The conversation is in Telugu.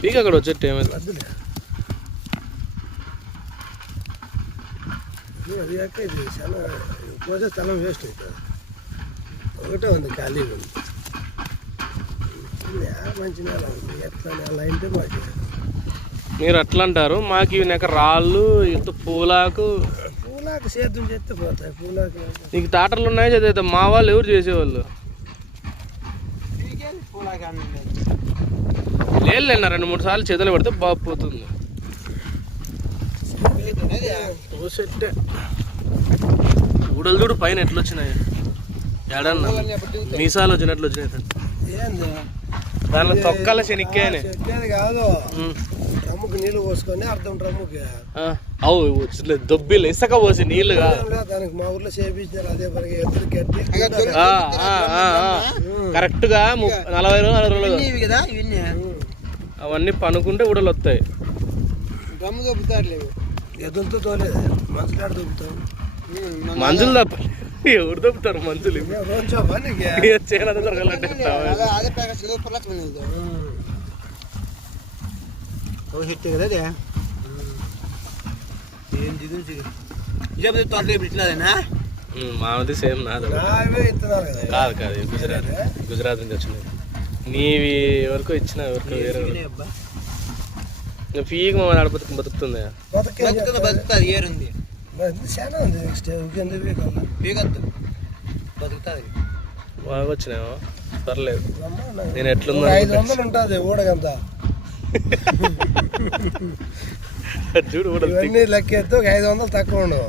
పీక్ అక్కడ వచ్చేట్టు ఏమైంది అది కాక ఇది చాలా పోతే స్థలం వేస్ట్ అవుతుంది. ఒకటే ఉంది ఖాళీగా ఉంది. మంచి నేల ఉంది, ఎట్లా నేల అయితే మాకు. మీరు అట్లా అంటారు, మాకు ఇవి నాకు రాళ్ళు ఇంత పూలాకు సేద్యం చేస్తే పోతాయి. పూలాకు నీకు తాటర్లు ఉన్నాయి చదివితే మా వాళ్ళు ఎవరు చేసేవాళ్ళు లేదన్నా 2-3 సార్లు చేతులు పెడితే బాగా పోతుంది. ఊడలు చూడు పైన ఎట్లా వచ్చినాయి, ఏడన్నా మీసాలు వచ్చినట్లు వచ్చినాయి. దానిలో తొక్కల శనిక్కాయనే కాదు, డ్రమ్ముకి నీళ్ళు పోసుకొని అర్థం డ్రమ్ముకి అవు దొబ్బిలు ఇసుక పోసి నీళ్లు దానికి మా ఊర్లో చేపించారు. అదే పనికి ఎత్తులు కట్టి కరెక్ట్ గా 40 రోజులు అవన్నీ పనుకుంటే ఊడలు వస్తాయి. డ్రమ్ము దొబ్బుతారు ఎదులతో తోలేదు, మనుషులు ఆడ దొబ్బుతాం. మంజులు తప్ప ఎవరు దొబ్బుతారు మంజులు చేయాలంటే దొరకాలంటే మామది సేమ్ నాది కాదు కాదు గుజరాత్ నుంచి వచ్చినాయి. నీవి ఎవరికో ఇచ్చిన ఎవరికో వేరే ఫీకి మమ్మల్ని ఆడ బతుకుతుంది. బాగా వచ్చినాయో పర్లేదు. నేను ఎట్లుందో 500 ఉంటుంది ఊడకంతా చూడు లెక్క ఎత్తు 500 తక్కువ ఉండవు.